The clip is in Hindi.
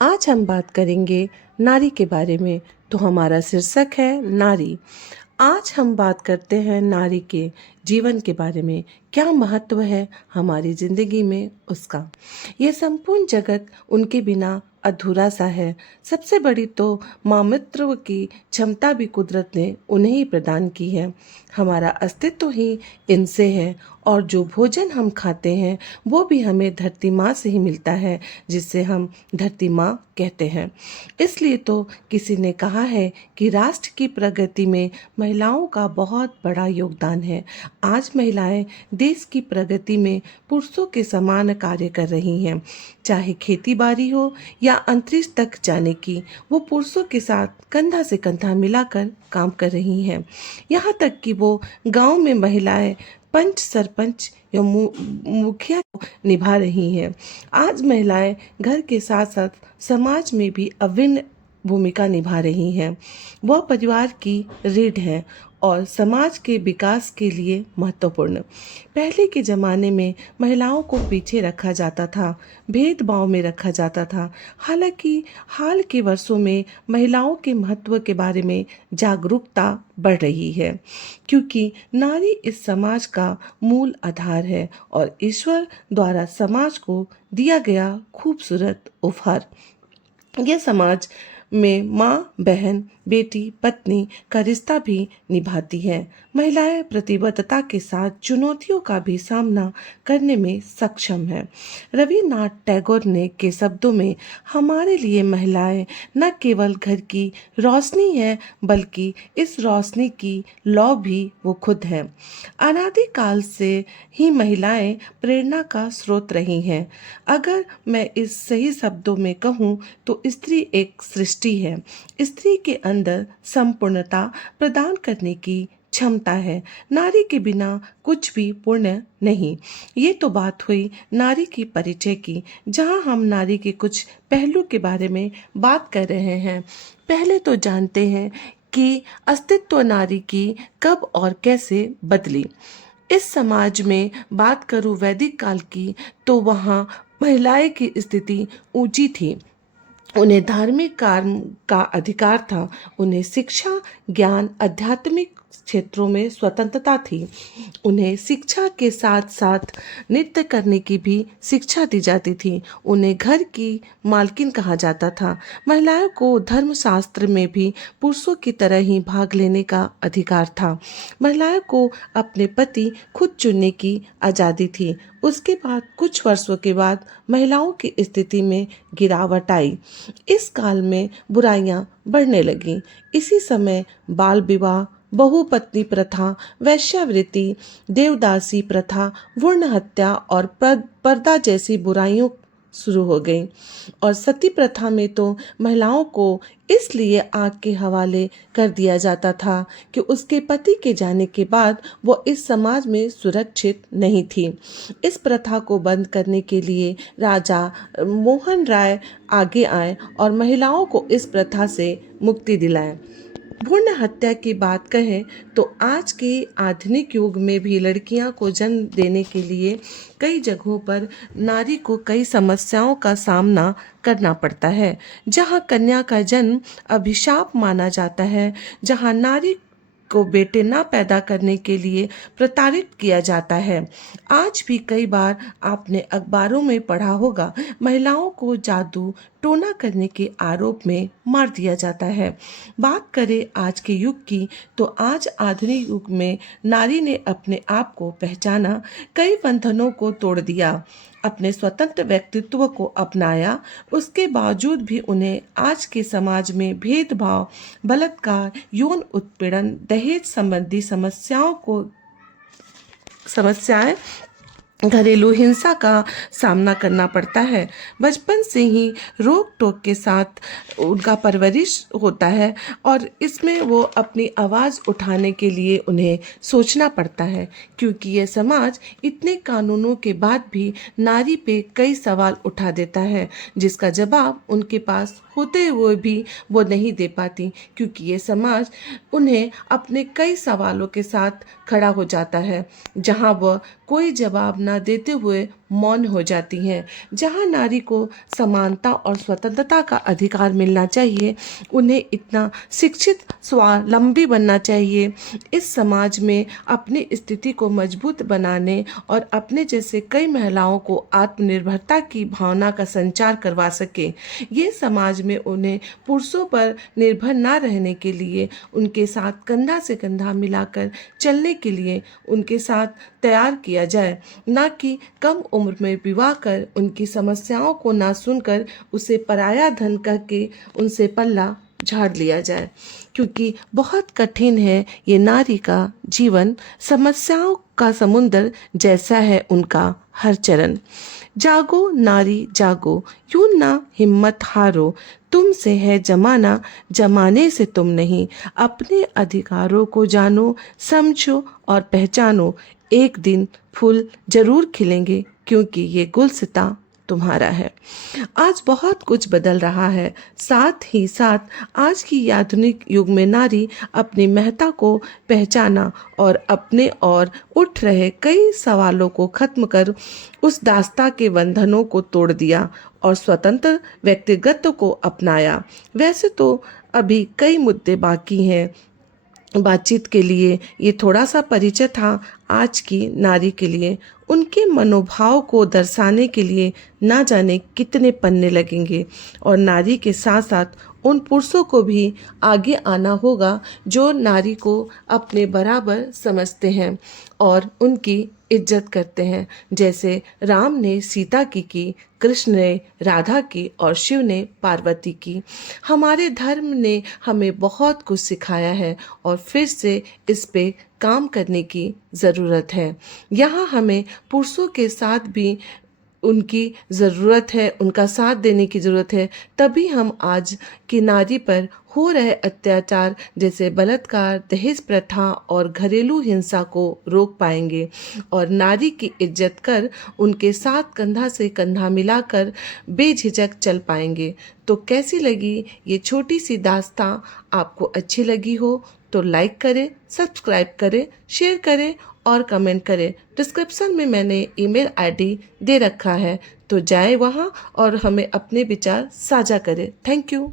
आज हम बात करेंगे नारी के बारे में। तो हमारा शीर्षक है नारी। आज हम बात करते हैं नारी के जीवन के बारे में, क्या महत्व है हमारी जिंदगी में उसका। ये संपूर्ण जगत उनके बिना अधूरा सा है। सबसे बड़ी तो मातृत्व की क्षमता भी कुदरत ने उन्हें ही प्रदान की है। हमारा अस्तित्व ही इनसे है और जो भोजन हम खाते हैं वो भी हमें धरती माँ से ही मिलता है, जिससे हम धरती माँ कहते हैं। इसलिए तो किसी ने कहा है कि राष्ट्र की प्रगति में महिलाओं का बहुत बड़ा योगदान है। आज महिलाएं देश की प्रगति में पुरुषों के समान कार्य कर रही हैं। चाहे खेती बाड़ी हो या अंतरिक्ष तक जाने की, वो पुरुषों के साथ कंधा से कंधा मिलाकर काम कर रही हैं। यहाँ तक कि वो गांव में महिलाएं पंच सरपंच या मुखिया निभा रही हैं। आज महिलाएं घर के साथ साथ समाज में भी अभिन्न भूमिका निभा रही हैं। वह परिवार की रीढ़ है और समाज के विकास के लिए महत्वपूर्ण। पहले के ज़माने में महिलाओं को पीछे रखा जाता था, भेदभाव में रखा जाता था। हालांकि हाल के वर्षों में महिलाओं के महत्व के बारे में जागरूकता बढ़ रही है, क्योंकि नारी इस समाज का मूल आधार है और ईश्वर द्वारा समाज को दिया गया खूबसूरत उपहार। यह समाज में माँ, बहन, बेटी, पत्नी का रिश्ता भी निभाती है। महिलाएं प्रतिबद्धता के साथ चुनौतियों का भी सामना करने में सक्षम है। रविन्द्रनाथ टैगोर ने के शब्दों में, हमारे लिए महिलाएं न केवल घर की रोशनी है बल्कि इस रोशनी की लौ भी वो खुद है। अनादिकाल से ही महिलाएं प्रेरणा का स्रोत रही हैं। अगर मैं इस सही शब्दों में कहूँ तो स्त्री एक सृष्टि है। स्त्री के अंदर संपूर्णता प्रदान करने की क्षमता है। नारी के बिना कुछ भी पूर्ण नहीं। ये तो बात हुई नारी की परिचय की, जहां हम नारी के कुछ पहलू के बारे में बात कर रहे हैं। पहले तो जानते हैं कि अस्तित्व नारी की कब और कैसे बदली। इस समाज में बात करूं वैदिक काल की, तो वहाँ महिलाएं की स्थिति ऊंची थी। उन्हें धार्मिक कर्म का अधिकार था। उन्हें शिक्षा, ज्ञान, आध्यात्मिक क्षेत्रों में स्वतंत्रता थी। उन्हें शिक्षा के साथ साथ नृत्य करने की भी शिक्षा दी जाती थी। उन्हें घर की मालकिन कहा जाता था। महिलाओं को धर्मशास्त्र में भी पुरुषों की तरह ही भाग लेने का अधिकार था। महिलाओं को अपने पति खुद चुनने की आज़ादी थी। उसके बाद कुछ वर्षों के बाद महिलाओं की स्थिति में गिरावट आई। इस काल में बुराइयां बढ़ने लगीं। इसी समय बाल विवाह, बहुपत्नी प्रथा, वेश्यावृत्ति, देवदासी प्रथा, भ्रूण हत्या और पर्दा जैसी बुराइयों शुरू हो गई। और सती प्रथा में तो महिलाओं को इसलिए आग के हवाले कर दिया जाता था कि उसके पति के जाने के बाद वो इस समाज में सुरक्षित नहीं थी। इस प्रथा को बंद करने के लिए राजा मोहन राय आगे आए और महिलाओं को इस प्रथा से मुक्ति दिलाएं। भ्रूण हत्या की बात कहें तो आज के आधुनिक युग में भी लड़कियां को जन्म देने के लिए कई जगहों पर नारी को कई समस्याओं का सामना करना पड़ता है। जहां कन्या का जन्म अभिशाप माना जाता है, जहां नारी को बेटे ना पैदा करने के लिए प्रताड़ित किया जाता है। आज भी कई बार आपने अखबारों में पढ़ा होगा, महिलाओं को जादू टोना करने के आरोप में मार दिया जाता है। बात करें आज के युग की, तो आज आधुनिक युग में नारी ने अपने आप को पहचाना, कई बंधनों को तोड़ दिया, अपने स्वतंत्र व्यक्तित्व को अपनाया। उसके बावजूद भी उन्हें आज के समाज में भेदभाव, बलात्कार, यौन उत्पीड़न, दहेज संबंधी समस्याएं, घरेलू हिंसा का सामना करना पड़ता है। बचपन से ही रोक टोक के साथ उनका परवरिश होता है और इसमें वो अपनी आवाज़ उठाने के लिए उन्हें सोचना पड़ता है, क्योंकि ये समाज इतने कानूनों के बाद भी नारी पे कई सवाल उठा देता है, जिसका जवाब उनके पास होते हुए भी वो नहीं दे पाती, क्योंकि ये समाज उन्हें अपने कई सवालों के साथ खड़ा हो जाता है, जहां वह कोई जवाब न देते हुए मौन हो जाती हैं। जहाँ नारी को समानता और स्वतंत्रता का अधिकार मिलना चाहिए, उन्हें इतना शिक्षित स्वावलंबी बनना चाहिए, इस समाज में अपनी स्थिति को मजबूत बनाने और अपने जैसे कई महिलाओं को आत्मनिर्भरता की भावना का संचार करवा सके। ये समाज में उन्हें पुरुषों पर निर्भर ना रहने के लिए, उनके साथ कंधा से कंधा मिलाकर चलने के लिए उनके साथ तैयार किया जाए, ना कि कम उम्र में विवाह कर उनकी समस्याओं को ना सुनकर उसे पराया धन करके उनसे पल्ला झाड़ लिया जाए। क्योंकि बहुत कठिन है ये नारी का जीवन, समस्याओं का समुंदर जैसा है उनका हर चरण। जागो नारी जागो, यूं ना हिम्मत हारो, तुमसे है जमाना, जमाने से तुम नहीं। अपने अधिकारों को जानो, समझो और पहचानो। एक दिन फूल जरूर खिलेंगे, क्योंकि ये गुलसिता तुम्हारा है। आज बहुत कुछ बदल रहा है, साथ ही साथ आज की आधुनिक युग में नारी अपनी महत्ता को पहचाना और अपने और उठ रहे कई सवालों को खत्म कर उस दास्ता के बंधनों को तोड़ दिया और स्वतंत्र व्यक्तिगत को अपनाया। वैसे तो अभी कई मुद्दे बाकी हैं बातचीत के लिए। ये थोड़ा सा परिचय था आज की नारी के लिए। उनके मनोभाव को दर्शाने के लिए ना जाने कितने पन्ने लगेंगे, और नारी के साथ साथ उन पुरुषों को भी आगे आना होगा जो नारी को अपने बराबर समझते हैं और उनकी इज्जत करते हैं। जैसे राम ने सीता की, कृष्ण ने राधा की और शिव ने पार्वती की। हमारे धर्म ने हमें बहुत कुछ सिखाया है और फिर से इस पे काम करने की ज़रूरत है। यहाँ हमें पुरुषों के साथ भी उनकी ज़रूरत है, उनका साथ देने की ज़रूरत है। तभी हम आज की नारी पर हो रहे अत्याचार जैसे बलात्कार, दहेज प्रथा और घरेलू हिंसा को रोक पाएंगे और नारी की इज्जत कर उनके साथ कंधा से कंधा मिलाकर बेझिझक चल पाएंगे। तो कैसी लगी ये छोटी सी दास्तां? आपको अच्छी लगी हो तो लाइक करें, सब्सक्राइब करें, शेयर करें और कमेंट करें। डिस्क्रिप्शन में मैंने ईमेल आईडी दे रखा है, तो जाएं वहां और हमें अपने विचार साझा करें। Thank you.